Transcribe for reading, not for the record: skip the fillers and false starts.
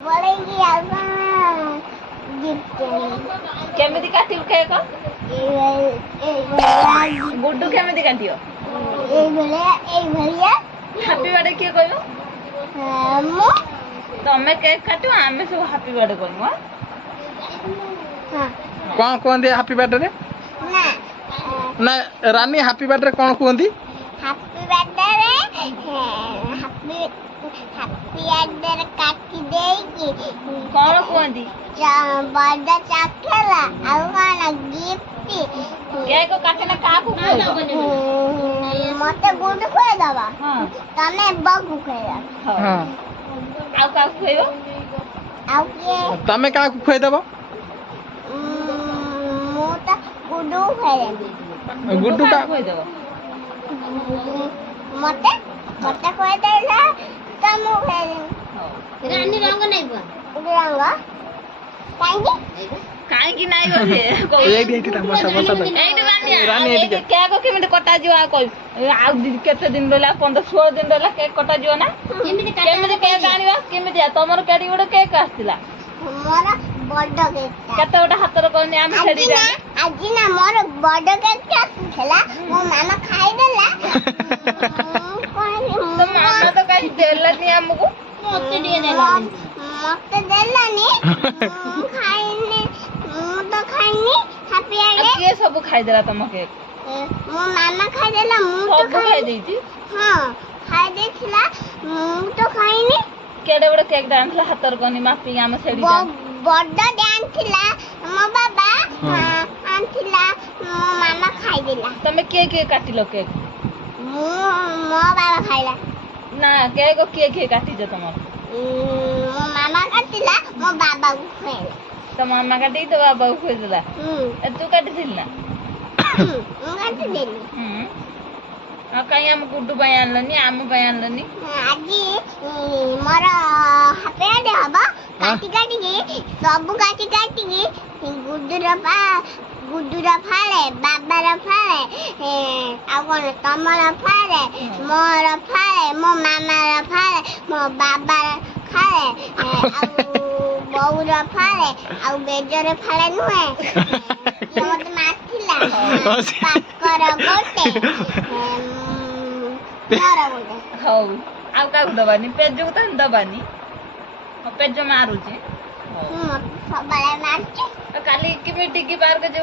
बोलेंगी आपका गिफ्ट केमिति काटियो केक गुड्डू केमिति काटियो हैप्पी बर्थडे किए कहयो तमे केक काटो आमे सब हैप्पी बर्थडे कहू कौन कहते हैप्पी बर्थडे ना रानी हैप्पी बर्थडे कौन कहती हैप्पी बर्थडे हैप्पी बर्थडे काटी देगी कौन कहती बर्थडे चखेला ଆଉ କଣ गिफ्ट केक काटना काकू मते गुड खोए दबा हां तने बगु खोए हां आउ काकू खोयो आउ के तमे काकू खोए दबो मो त गुडू खोए गुड्डू का खोय देबो मते मते खोए देला तमु खोए रानी रंग नहीं बुआ रंग काई काई नाइ गसे एडी एडी बसा बसा एडी रानी रानी एडी केक केमिति कटा जियो आ कहि आ केते दिन रहला 15-16 दिन रहला केक कटा जियो ना केमिति केक आनिबा केमिति तमर केडी गोडे केक आस्तिला मोर बड्ड केक केते गोटा हातर कोनी आम छेडी जा आज ना मोर बड्ड केक आस्तिला मो मामा खाइ देला तो मामा तो कहि देलनी हमकु मते दिए देला मते देलानी खाइनी मु तो खाइनी हैप्पी बर्थडे के सब खाइ देला तम केक मो मामा खाइ देला मु तो सब खाइ देइछि हां खाइ देथिला मु तो खाइनी केडे बडे केक डांसला हातर कोनी मापी आम छेडी जा बड्ड डांस थिला मो बाबा आंथिला मो मामा खाइ देला तमे के काटिलो केक मो बाबा खाइला ना केक के काटि जे तमर मो मामा काटिला मो बाबा को खाइला तो मामा काटि तो बाबा को खोइ देला तू काटि दिल ना मु काटि देली आ काई हम गुड्डू बाय आनलनी आम बाय आनलनी আজি मोर हैप्पी बर्थडे हबा काटी सब काटी गुड्डूर फाले बाबार फाले आ कोन तमर फाले मोर फाले मो मामार फाले मो बाबार फाले आ बौर फाले आ बेजर फाले नुहे मत माथिला पाकर गोटे मोर गोटे हौ आउ का दबानी पेजो त दबानी पेजो मारुची सबले मारची काली की मीटिंग की बार के जो